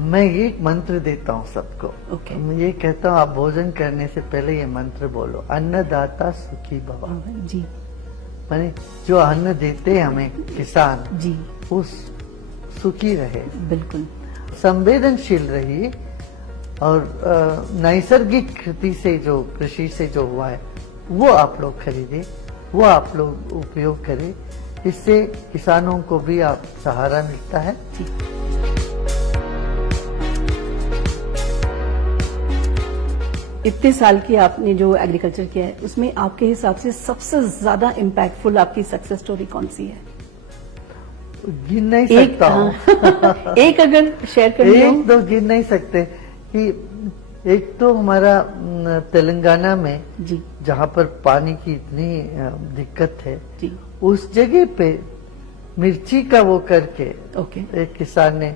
मैं एक मंत्र देता हूँ सबको। ओके। मैं ये कहता हूँ आप भोजन करने से पहले ये मंत्र बोलो, अन्नदाता सुखी भव। जी माने जो अन्न देते हैं हमें किसान, जी उस सुखी रहे, बिल्कुल संवेदनशील रही और नैसर्गिक खेती से जो कृषि से जो हुआ है वो आप लोग खरीदे, वो आप लोग उपयोग करें। इससे किसानों को भी आप सहारा मिलता है। जी। इतने साल की आपने जो एग्रीकल्चर किया है उसमें आपके हिसाब से सबसे ज्यादा इम्पैक्टफुल आपकी सक्सेस स्टोरी कौन सी है? गिन नहीं सकता हूँ। एक अगर शेयर करनी हो। एक तो गिन नहीं सकते कि एक तो हमारा तेलंगाना में जी जहाँ पर पानी की इतनी दिक्कत है, जी उस जगह पे मिर्ची का वो करके ओके। एक किसान ने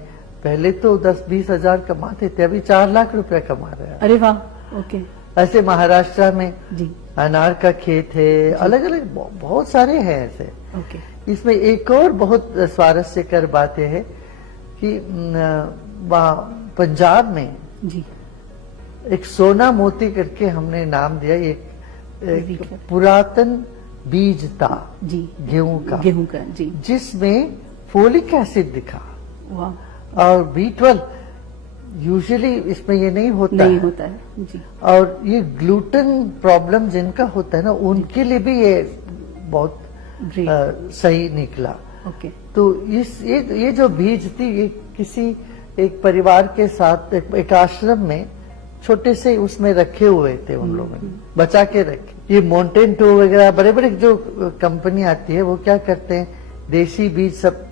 पहले तो 10-20 हजार कमाते थे, अभी 4 लाख रुपया कमा रहे हैं। अरे वाह। ओके। ऐसे महाराष्ट्र में जी अनार का खेत है, अलग अलग बहुत सारे हैं ऐसे। ओके। इसमें एक और बहुत स्वारस्यकर बात यह है कि पंजाब में जी एक सोना मोती करके हमने नाम दिया, एक पुरातन बीज था जी गेहूं का जी जिसमें फोलिक एसिड दिखा वाह। और B12 यूजुअली इसमें ये नहीं होता है जी। और ये ग्लूटेन प्रॉब्लम जिनका होता है ना उनके लिए भी ये बहुत सही निकला। ओके। तो ये जो बीज थी ये किसी एक परिवार के साथ एक आश्रम में छोटे से उसमें रखे हुए थे, उन लोगों ने बचा के रखे। ये माउंटेन टू वगैरह बड़े बड़े जो कंपनी आती है वो क्या करते हैं, देसी बीज सब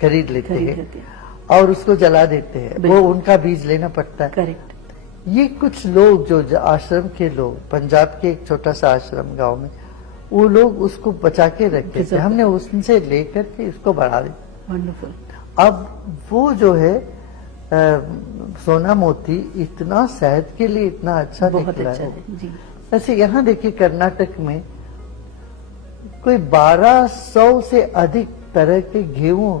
खरीद लेते हैं और उसको जला देते हैं, वो उनका बीज लेना पड़ता है। करेक्ट। ये कुछ लोग जो आश्रम के लोग, पंजाब के एक छोटा सा आश्रम गांव में, वो लोग उसको बचा के रखते थे, हमने उससे लेकर के इसको बढ़ा दिया। वंडरफुल। अब वो जो है सोना मोती इतना सेहत के लिए इतना अच्छा निकला है जी। ऐसे यहाँ देखिए कर्नाटक में कोई 1200 से अधिक तरह के गेहूं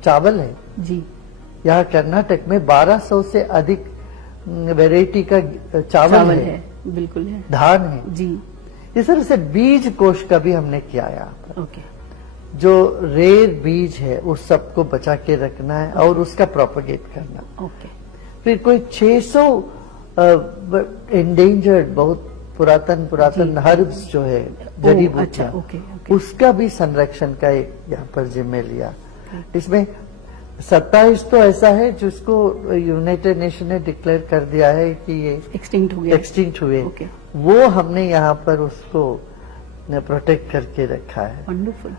चावल है जी। यहाँ कर्नाटक में 1200 से अधिक वैरायटी का चावल है, बिल्कुल है, धान है जी। इस तरह से बीज कोष का भी हमने किया यहाँ पर। ओके। जो रेयर बीज है उस सबको बचा के रखना है और उसका प्रोपगेट करना। ओके। फिर कोई 600 एंडेंजर्ड बहुत पुरातन हर्ब्स जो है जड़ी बूटियां, ओके। उसका भी संरक्षण का एक यहाँ पर जिम्मे लिया। इसमें 27 तो ऐसा है जिसको यूनाइटेड नेशन ने डिक्लेयर कर दिया है कि ये एक्सटिंक्ट हुए। वो हमने यहाँ पर उसको प्रोटेक्ट करके रखा है। वंडरफुल।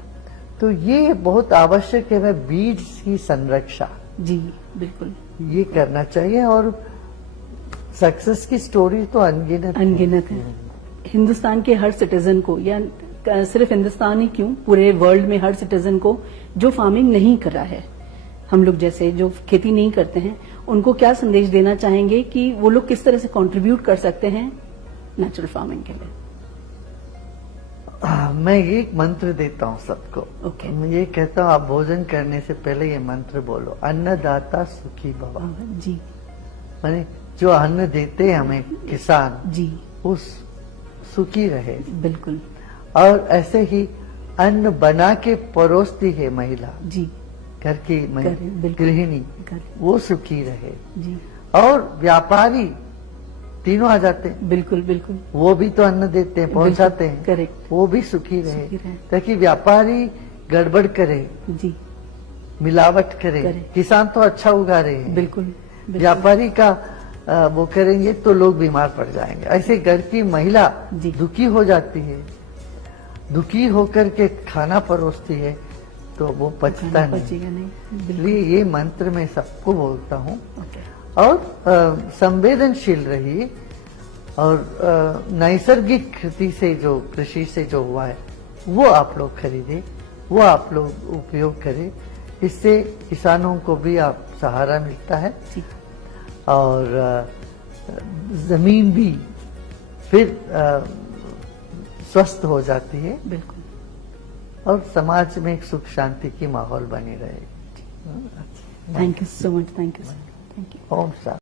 तो ये बहुत आवश्यक है, बीज की संरक्षा जी बिल्कुल ये करना चाहिए। और सक्सेस की स्टोरी तो अनगिनत है। हिंदुस्तान के हर सिटीजन को, या सिर्फ हिंदुस्तान ही क्यों, पूरे वर्ल्ड में हर सिटीजन को जो फार्मिंग नहीं कर रहा है, हम लोग जैसे जो खेती नहीं करते हैं, उनको क्या संदेश देना चाहेंगे कि वो लोग किस तरह से कंट्रीब्यूट कर सकते हैं नेचुरल फार्मिंग के लिए? मैं एक मंत्र देता हूँ सबको। ओके। मैं ये कहता हूँ आप भोजन करने से पहले ये मंत्र बोलो, अन्नदाता सुखी भव। जी। माने जो अन्न देते हैं हमें किसान, जी, उस सुखी रहे। बिल्कुल। और ऐसे ही अन्न बना के परोसती है महिला, जी, घर की गृहिणी, वो सुखी रहे। जी। और व्यापारी तीनों आ जाते हैं। बिल्कुल बिल्कुल। वो भी तो अन्न देते हैं, पहुंचाते हैं। करेक्ट। वो भी सुखी रहे ताकि व्यापारी गड़बड़ करे, जी, मिलावट करे। किसान तो अच्छा उगा रहे हैं, बिल्कुल। व्यापारी का वो करेंगे तो लोग बीमार पड़ जाएंगे। ऐसे घर की महिला दुखी हो जाती है, दुखी होकर के खाना परोसती है तो वो पचता नहीं। इसलिए ये मंत्र मैं सबको बोलता हूँ। और संवेदनशील रहिए और नैसर्गिक खेती से जो कृषि से जो हुआ है वो आप लोग खरीदे, वो आप लोग उपयोग करें। इससे किसानों को भी आप सहारा मिलता है और जमीन भी फिर स्वस्थ हो जाती है। बिल्कुल। और समाज में एक सुख शांति की माहौल बनी रहेगी। Thank you so much, thank you sir, thank you. ओम शांति।